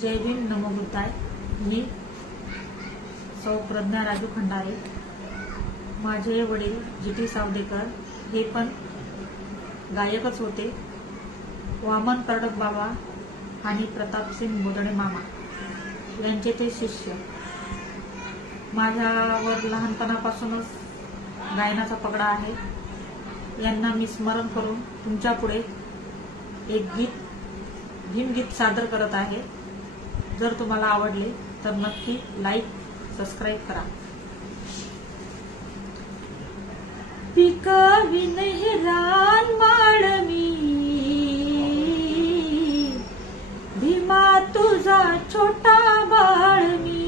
जय भीम नमो बुद्धाय। मी सौ प्रज्ञा राजू खंडारे। माझे वडील जी.टी. सावदेकर हे पण गायकच होते। वामन कर्डक बाबा आणि प्रतापसिंग बोदडे मामा यांचे ते शिष्य। माझ्यावर लहानपणापासूनच गायनाचा पगडा आहे। यांना मी स्मरण करून तुमच्या पुढे एक भीमगीत सादर करत आहे। जर तुम्हाला आवडले तर नक्की लाईक सबस्क्राईब करा। पिकाविन हे रानमाळ मी, भीमा तुझा छोटा बाळ मी।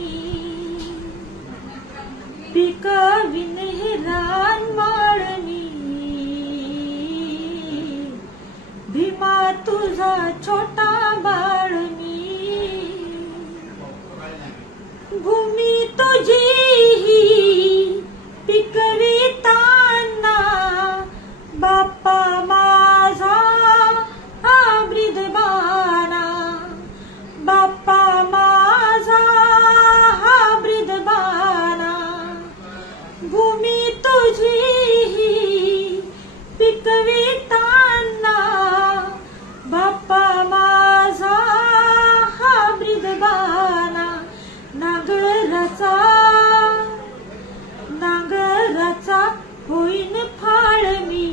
पिकाविन हे रानमाळ मी, भीमा तुझा छोटा बाळ मी। भूमी तुझी ही पिकविताना, बाप्पा माझा हा ब्रिदबाना। बाप्पा माझा हा ब्रिदबाना। भूमी तुझी ही पिकविताना, बाप्पा माझा हा ब्रिदबाना। नांगराचा होईन फाळ मी,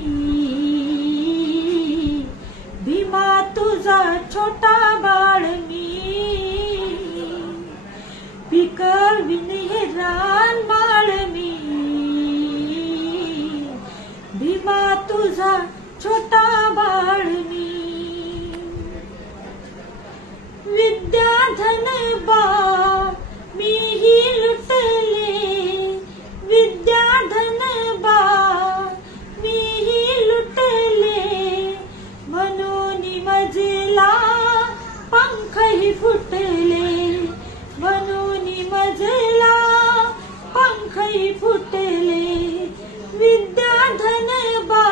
भीमा तुझा छोटा बाळ मी। पिकविन हे रानमाळ मी, भीमा तुझा छोटा बाळ मी। विद्याधन बा मीही लुटले, विद्याधन बा मीही लुटले। म्हणून मजला पंखही फुटले, म्हणून मजला पंखही फुटले। विद्याधन बा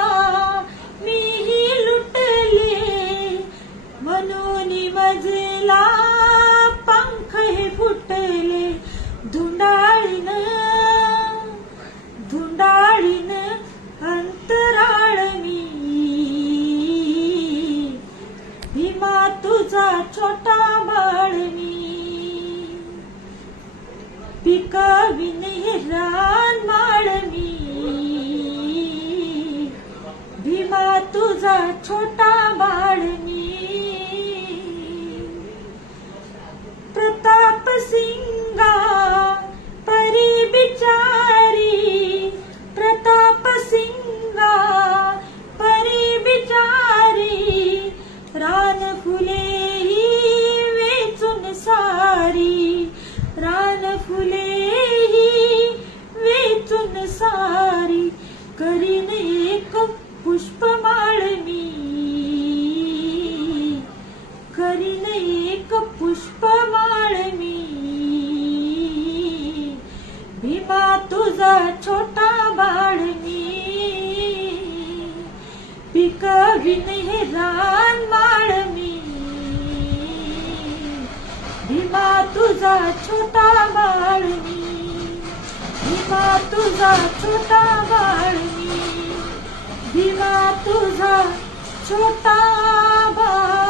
मीही लुटले, म्हणून मजला पंखही फुटले। धुंडाळीन अंतराळ मी, भीमा तुझा छोटा बाळ मी। पिकविन हे रानमाळ मी, भीमा तुझा छोटा बाळ मी। प्रताप सिंगा परी बिचारी, प्रताप सिंगा परी बिचारी। रान फुले ही वेचून सारी, रान फुले ही वेचून सारी। करीन एक पुष्पमाळ मी, करीन एक पुष्पमाळ मी। भीमा तुझा छोटा बाळ मी। पिकविन हे रानमाळ मी, भीमा तुझा छोटा बाळ मी। भीमा तुझा छोटा बाळ मी, भीमा तुझा छोटा बाळ।